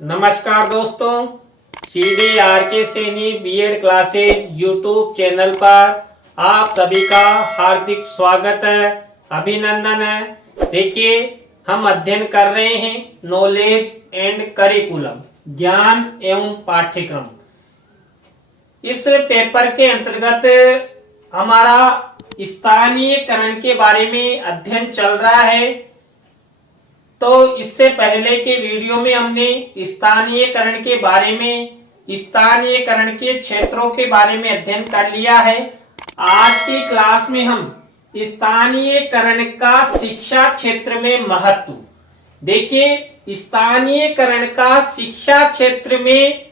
नमस्कार दोस्तों, CDRK Saini BEd classes YouTube channel पर आप सभी का हार्दिक स्वागत है, अभिनंदन है। देखिए, हम अध्ययन कर रहे हैं नॉलेज एंड करिकुलम, ज्ञान एवं पाठ्यक्रम। इस पेपर के अंतर्गत हमारा स्थानीयकरण के बारे में अध्ययन चल रहा है। तो इससे पहले के वीडियो में हमने स्थानीयकरण के बारे में, स्थानीयकरण के क्षेत्रों के बारे में अध्ययन कर लिया है। आज की क्लास में हम स्थानीयकरण का शिक्षा क्षेत्र में महत्व, देखिए स्थानीयकरण का शिक्षा क्षेत्र में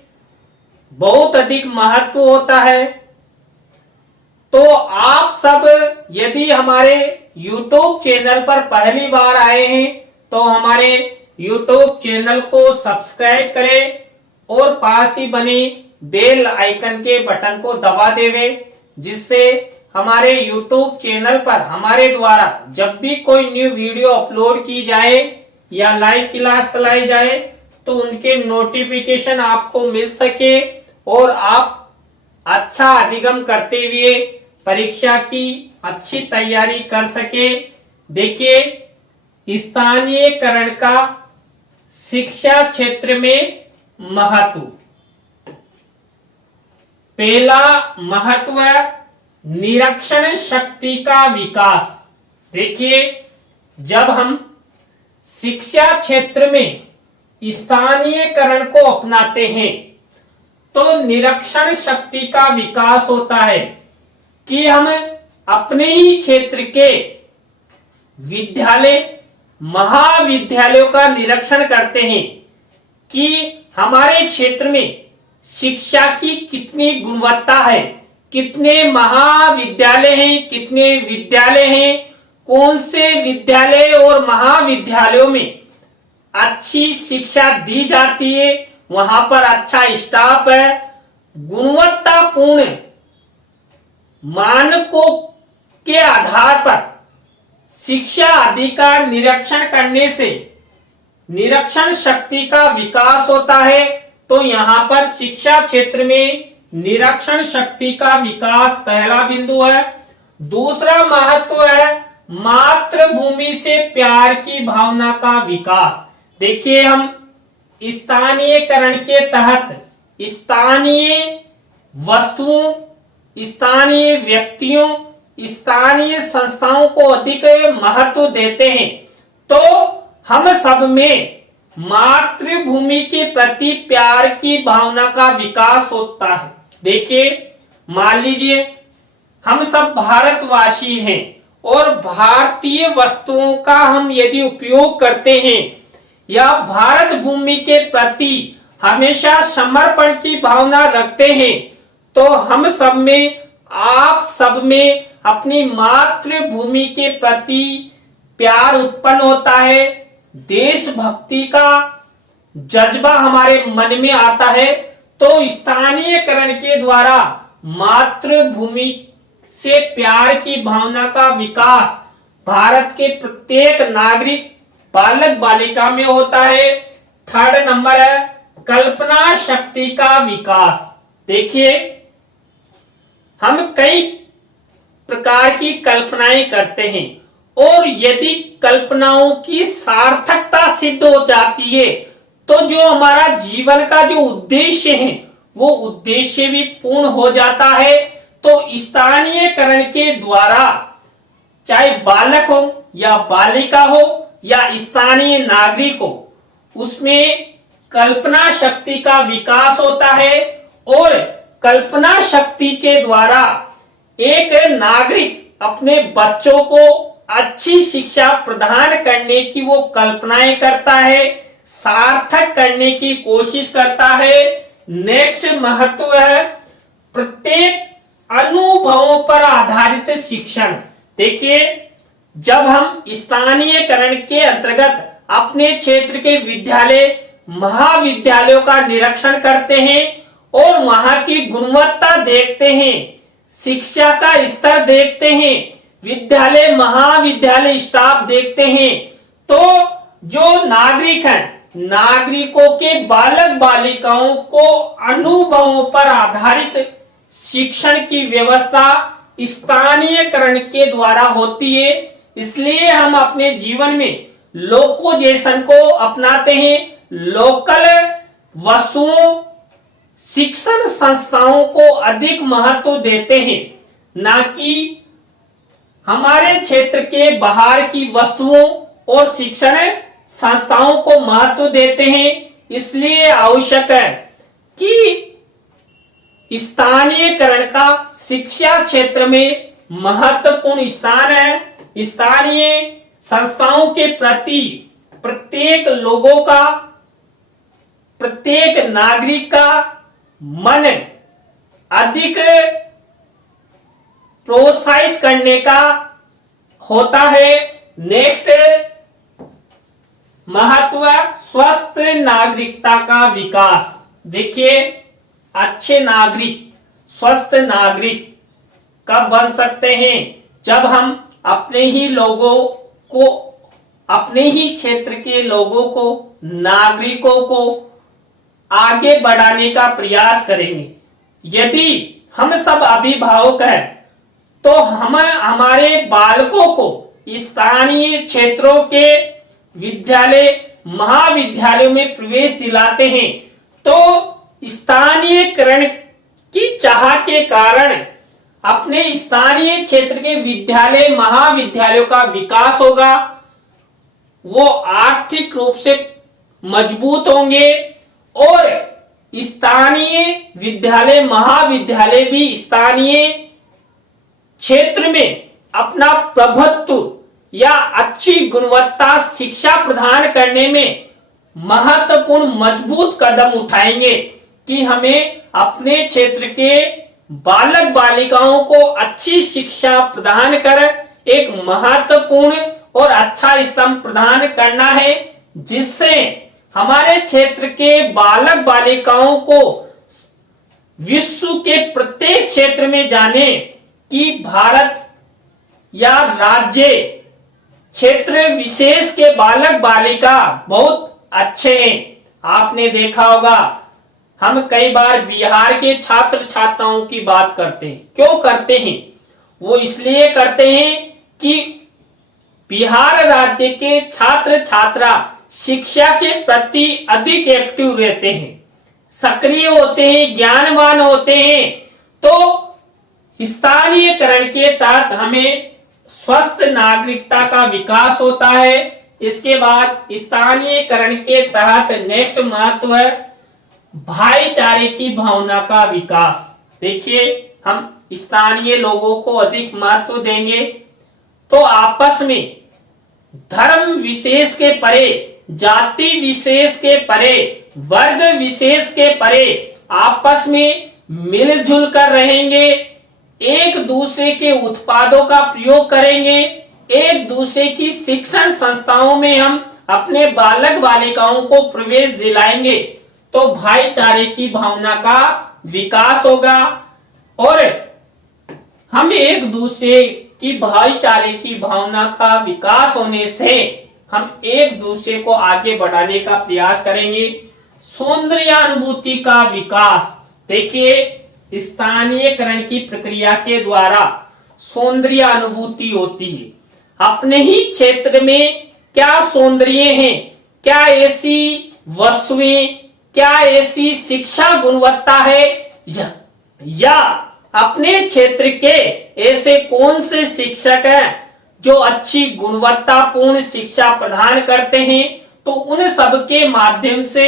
बहुत अधिक महत्व होता है। तो आप सब यदि हमारे YouTube चैनल पर पहली बार आए हैं तो हमारे YouTube चैनल को सब्सक्राइब करें और पास ही बने बेल आइकन के बटन को दबा देवे, जिससे हमारे YouTube चैनल पर हमारे द्वारा जब भी कोई न्यू वीडियो अपलोड की जाए या लाइव क्लास चलाई जाए तो उनके नोटिफिकेशन आपको मिल सके और आप अच्छा अधिगम करते हुए परीक्षा की अच्छी तैयारी कर सके। देखिए, स्थानीयकरण का शिक्षा क्षेत्र में महत्व। पहला महत्व, निरीक्षण शक्ति का विकास। देखिए, जब हम शिक्षा क्षेत्र में स्थानीयकरण को अपनाते हैं तो निरीक्षण शक्ति का विकास होता है कि हम अपने ही क्षेत्र के विद्यालय, महाविद्यालयों का निरीक्षण करते हैं कि हमारे क्षेत्र में शिक्षा की कितनी गुणवत्ता है, कितने महाविद्यालय हैं, कितने विद्यालय हैं, कौन से विद्यालय और महाविद्यालयों में अच्छी शिक्षा दी जाती है, वहां पर अच्छा स्टाफ है। गुणवत्तापूर्ण मानकों के आधार पर शिक्षा आदि का निरीक्षण करने से निरीक्षण शक्ति का विकास होता है। तो यहाँ पर शिक्षा क्षेत्र में निरीक्षण शक्ति का विकास पहला बिंदु है। दूसरा महत्व है मातृभूमि से प्यार की भावना का विकास। देखिए, हम स्थानीयकरण के तहत स्थानीय वस्तुओं, स्थानीय व्यक्तियों, स्थानीय संस्थाओं को अधिक महत्व देते हैं। तो हम सब में मातृभूमि के प्रति प्यार की भावना का विकास होता है। देखिए, मान लीजिए हम सब भारतवासी हैं और भारतीय वस्तुओं का हम यदि उपयोग करते हैं या भारत भूमि के प्रति हमेशा समर्पण की भावना रखते हैं तो हम सब में, आप सब में अपनी मातृभूमि के प्रति प्यार उत्पन्न होता है। देशभक्ति का जज्बा हमारे मन में आता है। तो स्थानीयकरण के द्वारा मातृभूमि से प्यार की भावना का विकास भारत के प्रत्येक नागरिक, बालक बालिका में होता है। थर्ड नंबर है कल्पना शक्ति का विकास। देखिए, हम कई प्रकार की कल्पनाएं करते हैं और यदि कल्पनाओं की सार्थकता सिद्ध हो जाती है तो जो हमारा जीवन का जो उद्देश्य है वो उद्देश्य भी पूर्ण हो जाता है। तो स्थानीयकरण के द्वारा चाहे बालक हो या बालिका हो या स्थानीय नागरिक हो, उसमें कल्पना शक्ति का विकास होता है और कल्पना शक्ति के द्वारा एक नागरिक अपने बच्चों को अच्छी शिक्षा प्रदान करने की वो कल्पनाएं करता है, सार्थक करने की कोशिश करता है। नेक्स्ट महत्व है प्रत्येक अनुभवों पर आधारित शिक्षण। देखिए, जब हम स्थानीयकरण के अंतर्गत अपने क्षेत्र के विद्यालय, महाविद्यालयों का निरीक्षण करते हैं और वहां की गुणवत्ता देखते हैं, शिक्षा का स्तर देखते हैं, विद्यालय महाविद्यालय स्टाफ देखते हैं, तो जो नागरिक हैं नागरिकों के बालक बालिकाओं को अनुभवों पर आधारित शिक्षण की व्यवस्था स्थानीयकरण के द्वारा होती है। इसलिए हम अपने जीवन में लोकोजेशन को अपनाते हैं। लोकल वस्तुओं, शिक्षण संस्थाओं को अधिक महत्व देते हैं, ना कि हमारे क्षेत्र के बाहर की वस्तुओं और शिक्षण संस्थाओं को महत्व देते हैं। इसलिए आवश्यक है कि स्थानीयकरण का शिक्षा क्षेत्र में महत्वपूर्ण स्थान है। स्थानीय संस्थाओं के प्रति प्रत्येक लोगों का, प्रत्येक नागरिक का मन अधिक प्रोत्साहित करने का होता है। नेक्स्ट महत्व, स्वस्थ नागरिकता का विकास। देखिए, अच्छे नागरिक, स्वस्थ नागरिक कब बन सकते हैं? जब हम अपने ही लोगों को, अपने ही क्षेत्र के लोगों को, नागरिकों को आगे बढ़ाने का प्रयास करेंगे। यदि हम सब अभिभावक हैं तो हम हमारे बालकों को स्थानीय क्षेत्रों के विद्यालय, महाविद्यालयों में प्रवेश दिलाते हैं, तो स्थानीयकरण की चाह के कारण अपने स्थानीय क्षेत्र के विद्यालय, महाविद्यालयों का विकास होगा। वो आर्थिक रूप से मजबूत होंगे और स्थानीय विद्यालय, महाविद्यालय भी स्थानीय क्षेत्र में अपना प्रभुत्व या अच्छी गुणवत्ता शिक्षा प्रदान करने में महत्वपूर्ण मजबूत कदम उठाएंगे कि हमें अपने क्षेत्र के बालक बालिकाओं को अच्छी शिक्षा प्रदान कर एक महत्वपूर्ण और अच्छा स्तंभ प्रदान करना है, जिससे हमारे क्षेत्र के बालक बालिकाओं को विश्व के प्रत्येक क्षेत्र में जाने कि भारत या राज्य क्षेत्र विशेष के बालक बालिका बहुत अच्छे हैं। आपने देखा होगा, हम कई बार बिहार के छात्र छात्राओं की बात करते हैं। क्यों करते हैं? वो इसलिए करते हैं कि बिहार राज्य के छात्र छात्रा शिक्षा के प्रति अधिक एक्टिव रहते हैं, सक्रिय होते हैं, ज्ञानवान होते हैं। तो स्थानीयकरण के तहत हमें स्वस्थ नागरिकता का विकास होता है। इसके बाद स्थानीयकरण के तहत नेक्स्ट महत्व है भाईचारे की भावना का विकास। देखिए, हम स्थानीय लोगों को अधिक महत्व देंगे तो आपस में धर्म विशेष के परे, जाति विशेष के परे, वर्ग विशेष के परे आपस में मिलजुल कर रहेंगे, एक दूसरे के उत्पादों का प्रयोग करेंगे, एक दूसरे की शिक्षण संस्थाओं में हम अपने बालक बालिकाओं को प्रवेश दिलाएंगे, तो भाईचारे की भावना का विकास होगा और हम एक दूसरे की भाईचारे की भावना का विकास होने से हम एक दूसरे को आगे बढ़ाने का प्रयास करेंगे। सौंदर्यानुभूति का विकास। देखिए, स्थानीयकरण की प्रक्रिया के द्वारा सौंदर्य अनुभूति होती है। अपने ही क्षेत्र में क्या सौंदर्य है, क्या ऐसी वस्तुएं, क्या ऐसी शिक्षा गुणवत्ता है, या अपने क्षेत्र के ऐसे कौन से शिक्षक हैं जो अच्छी गुणवत्तापूर्ण शिक्षा प्रदान करते हैं, तो उन सब के माध्यम से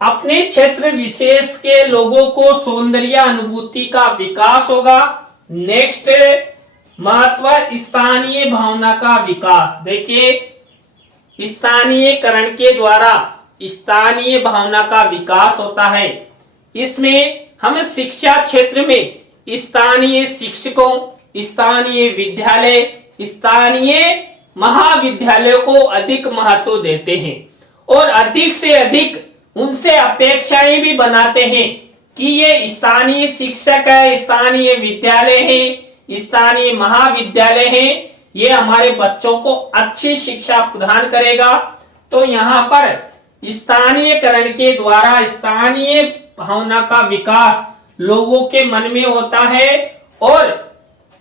अपने क्षेत्र विशेष के लोगों को सौंदर्य अनुभूति का विकास होगा। नेक्स्ट महत्व स्थानीय भावना का विकास। देखिए, स्थानीयकरण के द्वारा स्थानीय भावना का विकास होता है। इसमें हम शिक्षा क्षेत्र में स्थानीय शिक्षकों, स्थानीय विद्यालय, स्थानीय महाविद्यालयों को अधिक महत्व देते हैं और अधिक से अधिक उनसे अपेक्षाएं भी बनाते हैं कि ये स्थानीय शिक्षक है, स्थानीय विद्यालय है, स्थानीय महाविद्यालय है, ये हमारे बच्चों को अच्छी शिक्षा प्रदान करेगा। तो यहाँ पर स्थानीयकरण के द्वारा स्थानीय भावना का विकास लोगों के मन में होता है और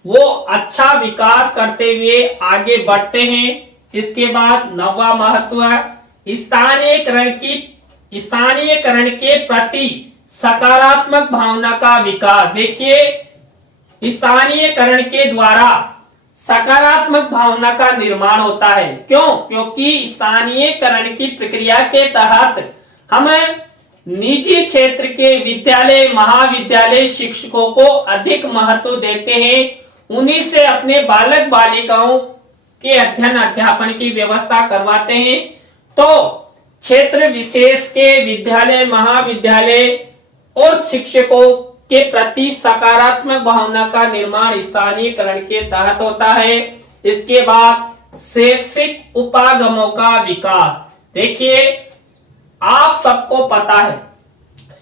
वो अच्छा विकास करते हुए आगे बढ़ते हैं। इसके बाद 9वां महत्व स्थानीयकरण के प्रति सकारात्मक भावना का विकास। देखिए स्थानीयकरण के द्वारा सकारात्मक भावना का निर्माण होता है। क्यों? क्योंकि स्थानीयकरण की प्रक्रिया के तहत हम निजी क्षेत्र के विद्यालय महाविद्यालय शिक्षकों को अधिक महत्व देते हैं। उन्हीं से अपने बालक बालिकाओं के अध्ययन अध्यापन की व्यवस्था करवाते हैं। तो क्षेत्र विशेष के विद्यालय महाविद्यालय और शिक्षकों के प्रति सकारात्मक भावना का निर्माण स्थानीयकरण के तहत होता है। इसके बाद शैक्षिक उपागमों का विकास। देखिए आप सबको पता है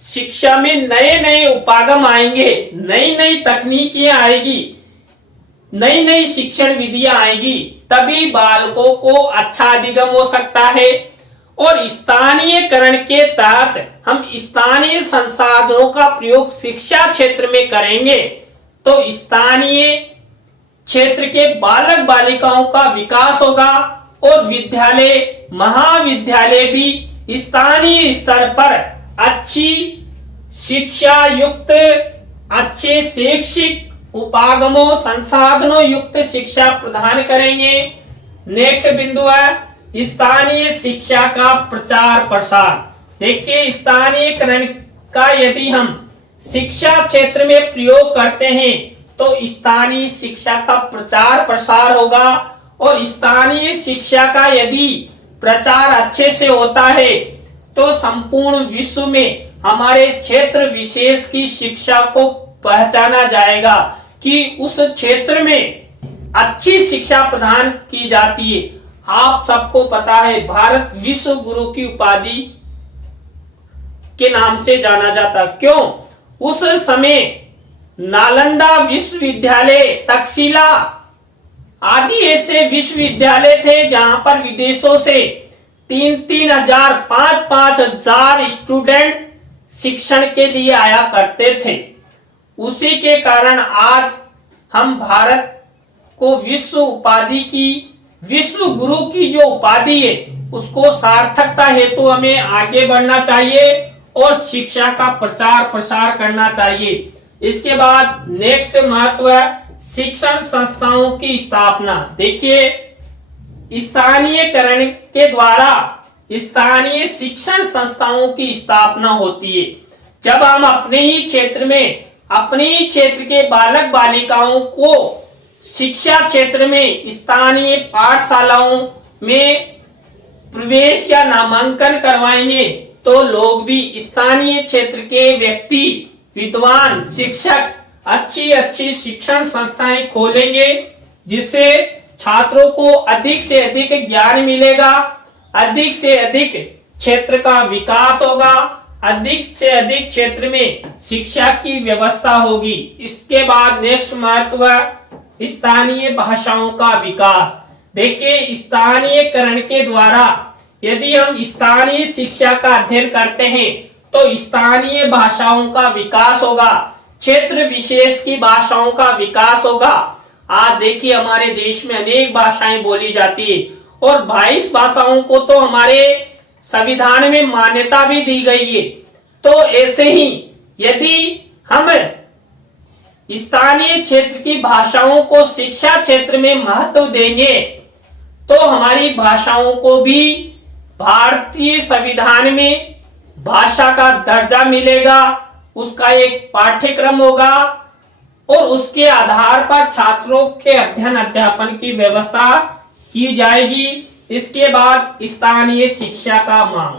शिक्षा में नए नए उपागम आएंगे, नई नई तकनीकियां आएगी, नई नई शिक्षण विधियां आएगी, तभी बालकों को अच्छा अधिगम हो सकता है। और स्थानीयकरण के तहत हम स्थानीय संसाधनों का प्रयोग शिक्षा क्षेत्र में करेंगे तो स्थानीय क्षेत्र के बालक बालिकाओं का विकास होगा और विद्यालय महाविद्यालय भी स्थानीय स्तर पर अच्छी शिक्षा युक्त अच्छे शैक्षिक उपागमों संसाधनों युक्त शिक्षा प्रदान करेंगे। नेक्स्ट बिंदु है स्थानीय शिक्षा का प्रचार प्रसार। देखिए स्थानीयकरण का यदि हम शिक्षा क्षेत्र में प्रयोग करते हैं तो स्थानीय शिक्षा का प्रचार प्रसार होगा और स्थानीय शिक्षा का यदि प्रचार अच्छे से होता है तो संपूर्ण विश्व में हमारे क्षेत्र विशेष की शिक्षा को पहचाना जाएगा कि उस क्षेत्र में अच्छी शिक्षा प्रदान की जाती है। आप सबको पता है भारत विश्व गुरु की उपाधि के नाम से जाना जाता। क्यों? उस समय नालंदा विश्वविद्यालय, तक्षशिला आदि ऐसे विश्वविद्यालय थे जहां पर विदेशों से 3-3 हजार 5-5 हजार स्टूडेंट शिक्षण के लिए आया करते थे। उसी के कारण आज हम भारत को विश्व उपाधि की विश्व गुरु की जो उपाधि है उसको सार्थकता हेतु हमें आगे बढ़ना चाहिए और शिक्षा का प्रचार प्रसार करना चाहिए। इसके बाद नेक्स्ट महत्व है शिक्षण संस्थाओं की स्थापना। देखिए स्थानीयकरण के द्वारा स्थानीय शिक्षण संस्थाओं की स्थापना होती है। जब हम अपने ही क्षेत्र में अपने ही क्षेत्र के बालक बालिकाओं को शिक्षा क्षेत्र में स्थानीय पाठशालाओं में प्रवेश या नामांकन करवाएंगे तो लोग भी स्थानीय क्षेत्र के व्यक्ति विद्वान शिक्षक अच्छी अच्छी शिक्षण संस्थाएं खोलेंगे जिससे छात्रों को अधिक से अधिक ज्ञान मिलेगा, अधिक से अधिक क्षेत्र का विकास होगा, अधिक से अधिक क्षेत्र में शिक्षा की व्यवस्था होगी। इसके बाद नेक्स्ट महत्व स्थानीय भाषाओं का विकास। देखिए स्थानीयकरण के द्वारा यदि हम स्थानीय शिक्षा का अध्ययन करते हैं तो स्थानीय भाषाओं का विकास होगा, क्षेत्र विशेष की भाषाओं का विकास होगा। आज देखिए हमारे देश में अनेक भाषाएं बोली जाती है और 22 भाषाओं को तो हमारे संविधान में मान्यता भी दी गई है। तो ऐसे ही यदि हम स्थानीय क्षेत्र की भाषाओं को शिक्षा क्षेत्र में महत्व देंगे तो हमारी भाषाओं को भी भारतीय संविधान में भाषा का दर्जा मिलेगा, उसका एक पाठ्यक्रम होगा और उसके आधार पर छात्रों के अध्ययन अध्यापन की व्यवस्था की जाएगी। इसके बाद स्थानीय शिक्षा का मांग।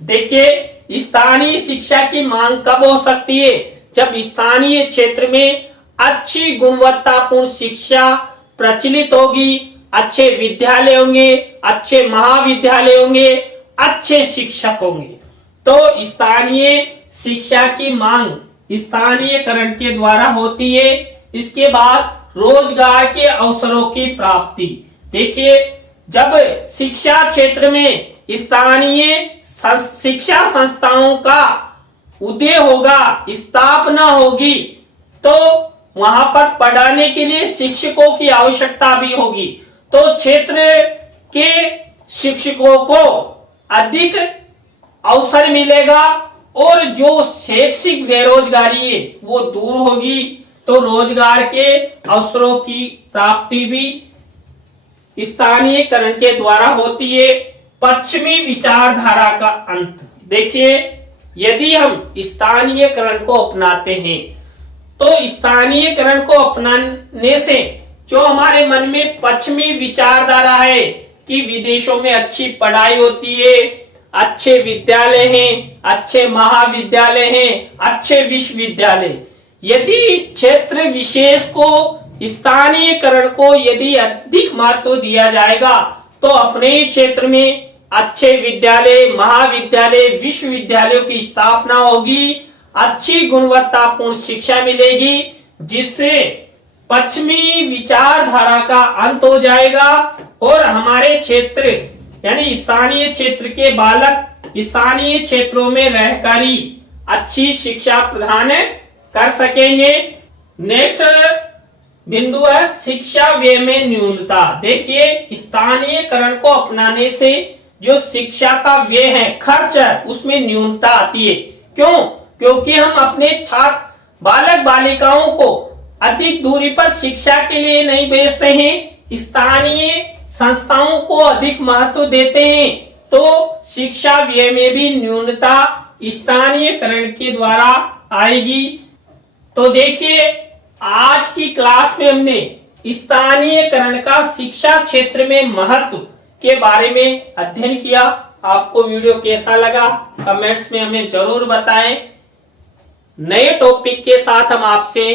देखिए स्थानीय शिक्षा की मांग कब हो सकती है? जब स्थानीय क्षेत्र में अच्छी गुणवत्तापूर्ण शिक्षा प्रचलित होगी, अच्छे विद्यालय होंगे, अच्छे महाविद्यालय होंगे, अच्छे शिक्षक होंगे तो स्थानीय शिक्षा की मांग स्थानीयकरण के द्वारा होती है। इसके बाद रोजगार के अवसरों की प्राप्ति। देखिए जब शिक्षा क्षेत्र में स्थानीय शिक्षा संस्थाओं का उदय होगा, स्थापना होगी, तो वहां पर पढ़ाने के लिए शिक्षकों की आवश्यकता भी होगी। तो क्षेत्र के शिक्षकों को अधिक अवसर मिलेगा और जो शैक्षिक बेरोजगारी है वो दूर होगी। तो रोजगार के अवसरों की प्राप्ति भी स्थानीयकरण के द्वारा होती है। पश्चिमी विचारधारा का अंत। देखिए, यदि हम स्थानीयकरण को अपनाते हैं तो स्थानीयकरण को अपनाने से जो हमारे मन में पश्चिमी विचारधारा है कि विदेशों में अच्छी पढ़ाई होती है, अच्छे विद्यालय हैं, अच्छे महाविद्यालय हैं, अच्छे विश्वविद्यालय, यदि क्षेत्र विशेष को स्थानीयकरण को यदि अधिक महत्व दिया जाएगा तो अपने ही क्षेत्र में अच्छे विद्यालय, महाविद्यालय, विश्वविद्यालयों की स्थापना होगी, अच्छी गुणवत्तापूर्ण शिक्षा मिलेगी, जिससे पश्चिमी विचारधारा का अंत हो जाएगा और हमारे क्षेत्र यानी स्थानीय क्षेत्र के बालक स्थानीय क्षेत्रों में रहकर ही अच्छी शिक्षा प्रदान कर सकेंगे। नेक्स्ट बिंदु है शिक्षा व्यय में न्यूनता। देखिए, स्थानीयकरण को अपनाने से जो शिक्षा का व्यय है, खर्च है, उसमें न्यूनता आती है। क्यों? क्योंकि हम अपने छात्र बालक बालिकाओं को अधिक दूरी पर शिक्षा के लिए नहीं भेजते हैं, स्थानीय संस्थाओं को अधिक महत्व देते हैं, तो शिक्षा व्यय में भी न्यूनता स्थानीयकरण के द्वारा आएगी। तो देखिए, आज की क्लास में हमने स्थानीयकरण का शिक्षा क्षेत्र में महत्व के बारे में अध्ययन किया। आपको वीडियो कैसा लगा कमेंट्स में हमें जरूर बताएं। नए टॉपिक के साथ हम आपसे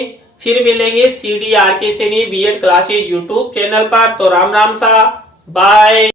फिर मिलेंगे CDRK Saini B.Ed classes YouTube channel पर। तो राम राम सा, बाय।